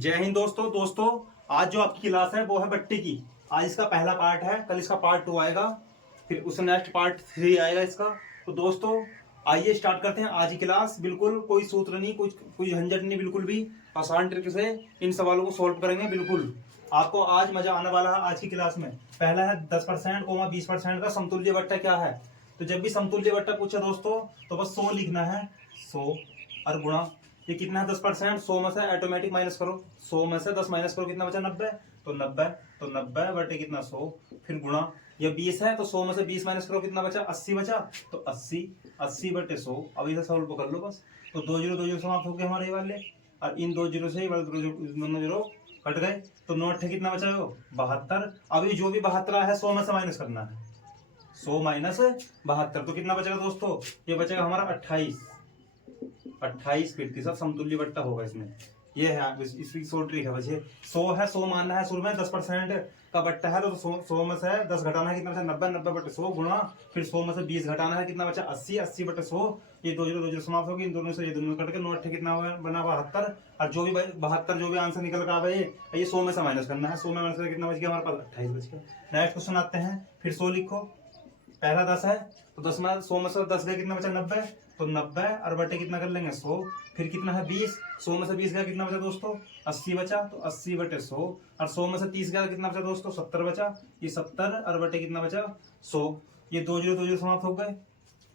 जय हिंद दोस्तों आज जो आपकी क्लास है वो है बट्टे की। आज इसका पहला पार्ट है, कल इसका पार्ट 2 आएगा, फिर उससे नेक्स्ट पार्ट 3 आएगा इसका। तो दोस्तों आइए स्टार्ट करते हैं आज की क्लास। बिल्कुल कोई सूत्र नहीं, कोई झंझट नहीं, बिल्कुल भी आसान तरीके से इन सवालों को सॉल्व करेंगे। बिल्कुल आपको आज मजा आने वाला है आज की क्लास में। पहला है 10% 20% का समतुल्य बट्टा क्या है। तो जब भी समतुल्य बट्टा पूछे दोस्तों तो बस 100 लिखना है, 100 और गुणा। ये कितना है 10%, 100 में से ऑटोमेटिक माइनस करो, 100 में से 10 माइनस करो, कितना बचा 90। तो 90 बटे कितना 100, फिर गुणा। ये 20 है तो 100 में से 20 माइनस करो, कितना बचा 80 बचा। तो 80 बटे 100। अब इसे सॉल्व कर लो बस। तो 2 जीरो समाप्त हो गए हमारे ये वाले, और इन 2 जीरो से दोनों जीरो कट गए। तो 9 अट्ठे कितना बचा 72। अभी जो भी 72 है 100 में से माइनस करना है, 100 माइनस 72। तो कितना बचेगा दोस्तों, ये बचेगा हमारा 28% समतुल्य बट्टा होगा इसमें। ये है इसकी शॉर्ट ट्रिक है। बच्चे 100 है, 100 मानना है शुरू में, 10% का बट्टा है तो 100 में से 10 घटाना है, कितना बचा 90 बटे 100 गुणा, फिर 100 में से 20 घटाना है, कितना बचा 80 बटे 100। ये 2 जीरो समाप्त होगी, इन दोनों से ये दोनों कट के 9 अट्ठे कितना बना 72। और जो भी 72 जो भी आंसर निकल कर आवे ये 100 में से माइनस करना है, 100 में माइनस करके कितना बच गया हमारे पास 28 बच गया। नेक्स्ट क्वेश्चन आते हैं, फिर 100 लिखो। पहला 10 है तो 10 में 100 में से 10 गया, कितना बचा 90। तो 90 और बटे कितना कर लेंगे 100, फिर कितना है 20, 100 में से 20 गया, कितना बचा दोस्तों 80 बचा। तो 80 बटे 100, और 100 में से 30 गया, कितना बचा दोस्तों 70 बचा। ये 70 और बटे कितना बचा 100। ये 2 जीरो समाप्त हो गए,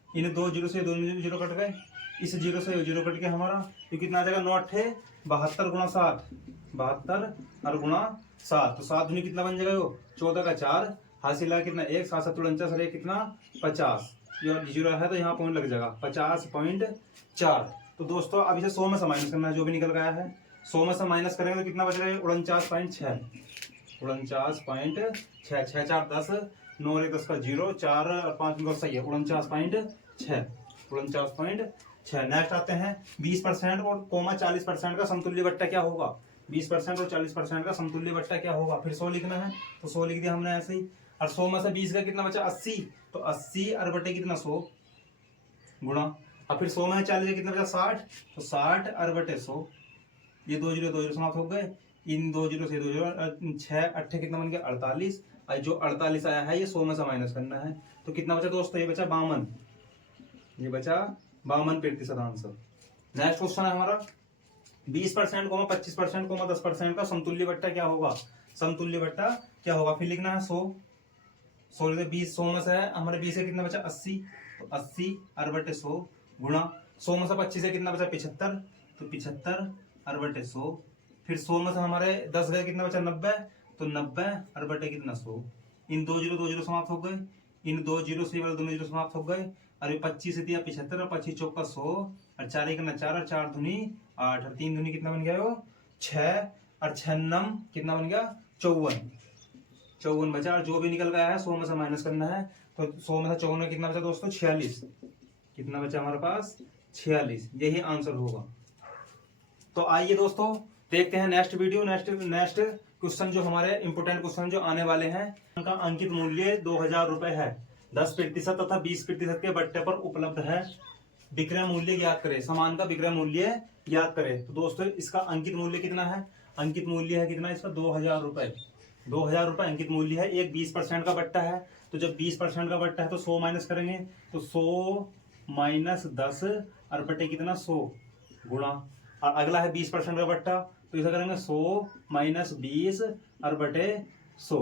इन 2 जीरो से 2 जीरो कट गए, इस जीरो से जीरो कट के हमारा ये कितना आ जाएगा 9 अट्ठे 72 गुणा 60, 72 और गुणा 7। तो 7 दूनी कितना बन जाएगा 14 का 4, हासिल है कितना 1, 7 7 49 और 1 कितना 50। ये जीरो है तो यहाँ पॉइंट लग जाएगा 50.4। तो दोस्तों अब इसे 100 में से माइनस करना है, जो भी निकल गया है 100 में से माइनस करेंगे तो कितना बच रहा है 49.6, 49.6, 6 4 10, 9 1 10 का 0, 4 और 5 का सही है 49.6, 49.6। नेक्स्ट आते हैं 20% और 40% का समतुल्य बट्टा क्या होगा। 20% और 40% का समतुल्य बट्टा क्या होगा। फिर 100 लिखना है तो 100 लिख दिया हमने ऐसे ही, और 100 में से 20 का कितना बचा 80। तो 80 और बटे कितना 100 गुणा, और फिर 100 में 40 का कितना बचा 60। तो 60 और बटे 100। ये 2 जीरो समाप्त हो गए, इन 2 जीरो से 2 जीरो 6 अट्ठे कितना बन गया 48। और जो 48 आया है ये 100 में से माइनस करना है, तो कितना बचा दोस्तों ये बचा 52, ये बचा 52% आंसर। नेक्स्ट क्वेश्चन है हमारा 20% 25% 10% का समतुल्य बट्टा क्या होगा। समतुल्य बट्टा क्या होगा, फिर लिखना है 100 100 में से है हमारे 20 से कितना बचा 80। तो 80 और बटे 100 गुणा, 100 में से 25 से कितना बचा 75। तो 75 और बटे 100, फिर 100 में से हमारे 10 गए, कितना बचा 90। तो 90 और बटे कितना 100। इन 2 जीरो समाप्त हो गए, इन 2 जीरो से वाले दोनों जीरो समाप्त हो गए, और ये 25 से दिया 75 और 25 चौका 100, और 4 एक 4 और 4 दूनी 8 और 3 दूनी कितना बन गया 6, और 6 नम कितना बन गया 54 बचा। और जो भी निकल गया है 100 में से माइनस करना है, तो 100 में से 54 में कितना बचा दोस्तों 46, कितना बचा हमारे पास 46। यही आंसर होगा। तो आइए दोस्तों देखते हैं नेक्स्ट वीडियो। नेक्स्ट क्वेश्चन जो हमारे इंपोर्टेंट क्वेश्चन जो आने वाले हैं, उनका अंकित मूल्य 2000 रुपए है। 10% तथा 20% के बट्टे पर उपलब्ध है। विक्रय मूल्य ज्ञात करें, सामान का विक्रय मूल्य ज्ञात करें। तो दोस्तों इसका अंकित मूल्य कितना है, अंकित मूल्य है कितना इसका 2000 रुपए। 2000 रुपए अंकित मूल्य है। एक 20% का बट्टा है, तो जब 20% का बट्टा है तो 100 माइनस करेंगे, तो 100 माइनस 10 और बटे कितना 100 गुणा, और अगला है 20% का बट्टा, तो इसे करेंगे 100 माइनस 20 और बटे 100।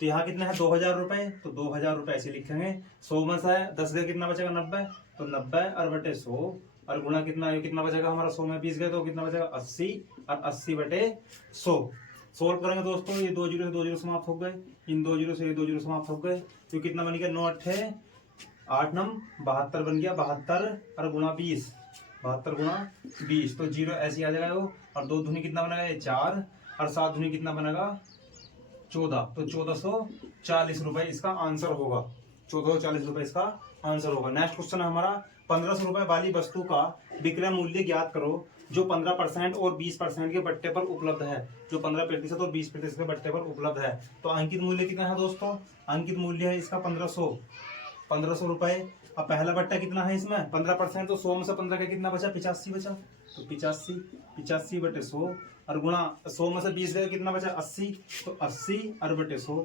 तो यहाँ कितना है 2000 रुपए, तो 2000 रुपए ऐसे लिखेंगे। 100 में से 10 गए, कितना बचेगा 90। तो 90 और बटे 100 और गुणा कितना बचेगा हमारा 100 में 20 गए तो कितना बचेगा 80, और 80 बटे 100। सोल्व करेंगे दोस्तों, ये 2 जीरो से 2 जीरो समाप्त हो गए, इन 2 जीरो से 2 जीरो समाप्त हो गए, तो कितना बन गया 9 अट्ठे 8 नम 72 बन गया 72 और गुणा 20, 72 गुणा 20। तो जीरो ऐसे आ जाएगा वो, और 2 दूनी कितना बनेगा 4, और 7 दूनी कितना बनेगा 14। तो 1440 रुपए इसका आंसर होगा। 1440 रुपए इसका आंसर होगा। नेक्स्ट क्वेश्चन है हमारा 1500 रुपए वाली वस्तु का विक्रय मूल्य ज्ञात करो जो 15% और 20% के बट्टे पर उपलब्ध है। जो 15% और 20% के बट्टे पर उपलब्ध है। तो अंकित मूल्य कितना है दोस्तों, अंकित मूल्य है इसका 1500 रुपए। अब पहला बट्टा कितना है इसमें 15%, तो 100 में से 15 का कितना बचा 85 बचा। तो 85, 85 बटे 100 और गुणा 100 में से 20 गया कितना बचा 80, तो 80 और बटे 100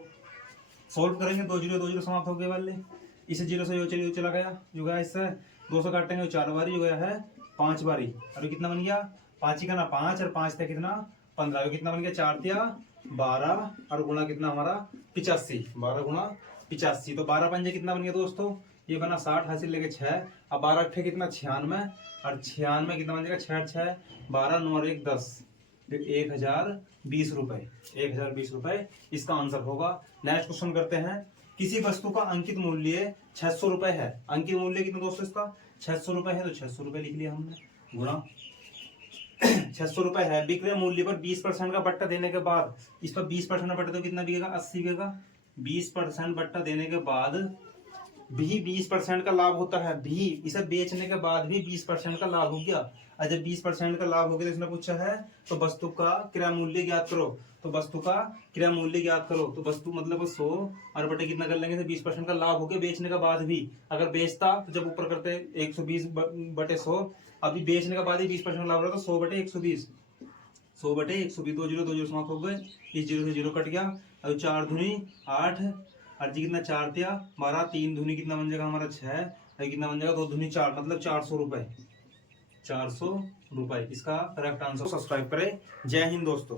सोल्व करेंगे। 2 जीरो समाप्त हो गए वाले, इसे 0 से जो चला गया, जो गया इससे 200 काटेंगे 4 बारी, जो गया है 5 बारी, और कितना बन गया 5 ही का ना 5 और 5 था कितना 15, कितना बन गया 4 दिया 12 और गुणा कितना हमारा 85, 12 गुणा 85, तो 12 पंजे कितना बन गया दोस्तों, ये बना 60, हासिल लेके 6, अब 12 अट्ठे कितना 96 और 96 कितना बन जाएगा 6 6 12 9 और 1 10, 1020 रुपए, 1020 रुपए इसका आंसर होगा। नेक्स्ट क्वेश्चन करते हैं। किसी वस्तु का अंकित मूल्य 600 रुपए है, अंकित मूल्य कितना दोस्तों इसका 600 रुपए है, तो 600 रुपए लिख लिया हमने गुणा 600 रुपए है। विक्रय मूल्य पर 20% का बट्टा देने के बाद, इस पर 20% बट्टा तो कितना बिकेगा 80 बिकेगा, 20% बट्टा देने के बाद भी 20% का लाभ होता है, भी इसे बेचने के बाद भी 20% का लाभ हो गया। और जब 20% का लाभ हो गया तो इसने पूछा है तो वस्तु का क्रय मूल्य ज्ञात करो, तो वस्तु का क्रय मूल्य ज्ञात करो, तो वस्तु मतलब 100 और बटे कितना कर लेंगे, तो 20% का लाभ हो गया बेचने के बाद भी। अगर बेचता तो जब ऊपर करते 120 बटे 100, अभी बेचने के बाद ही 20% लाभ रहा, तो 100 बटे 120, 100 बटे 120, 2 जीरो समाप्त हो गए, इस 0 से 0 कट गया। अब 4 दूनी 8 और जी कितना 4 दिया 12, 3 दूनी कितना बन जाएगा हमारा 6, कितना बन जाएगा 2 दूनी 4, मतलब 400 रुपए, 400 रुपए इसका करेक्ट आंसर। सब्सक्राइब करें। जय हिंद दोस्तों।